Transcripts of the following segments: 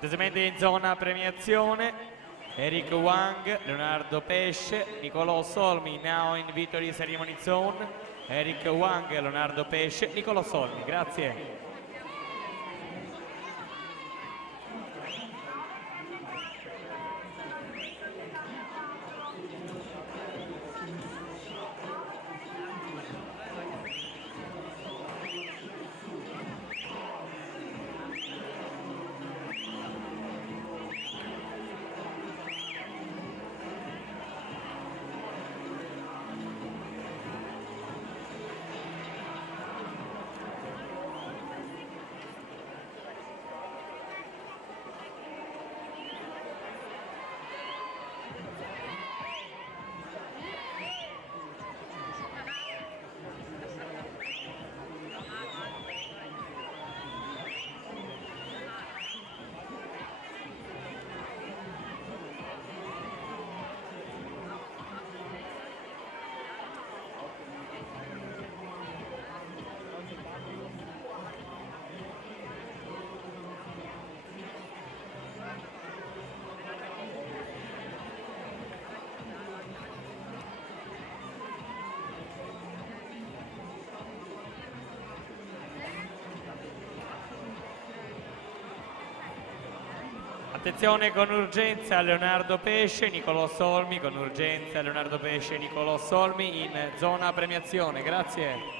Cortesemente in zona premiazione Eric Wang, Leonardo Pesce, Nicolò Solmi, now in victory ceremony zone. Eric Wang, Leonardo Pesce, Nicolò Solmi, grazie. Attenzione con urgenza Leonardo Pesce, Nicolò Solmi, con urgenza Leonardo Pesce, Nicolò Solmi in zona premiazione, grazie.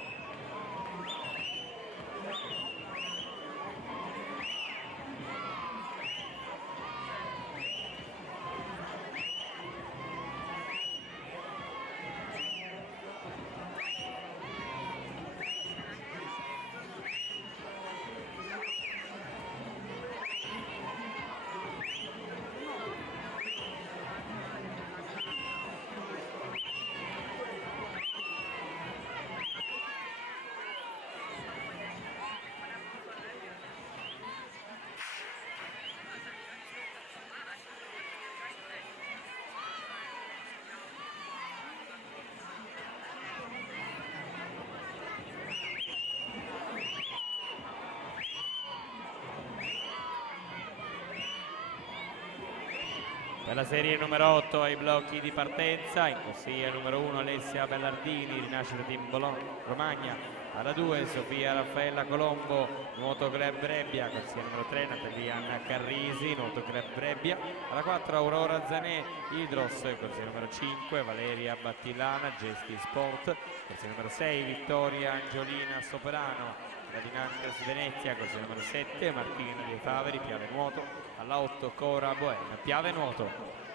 Per la serie numero 8 ai blocchi di partenza, in corsia numero 1 Alessia Bellardini, Rinascita Team Bologna, Romagna, alla 2 Sofia Raffaella Colombo, Nuoto Club Brebbia, corsia numero 3 Nataliana Carrisi, Nuoto Club Brebbia, alla 4 Aurora Zanè, Idros, corsia numero 5 Valeria Battilana, Gesti Sport, corsia numero 6 Vittoria Angiolina Soprano, la Dinamica Venezia, corsia numero 7 Martina dei Faveri, Piave Nuoto, alla 8 Cora Boema, Piave Nuoto.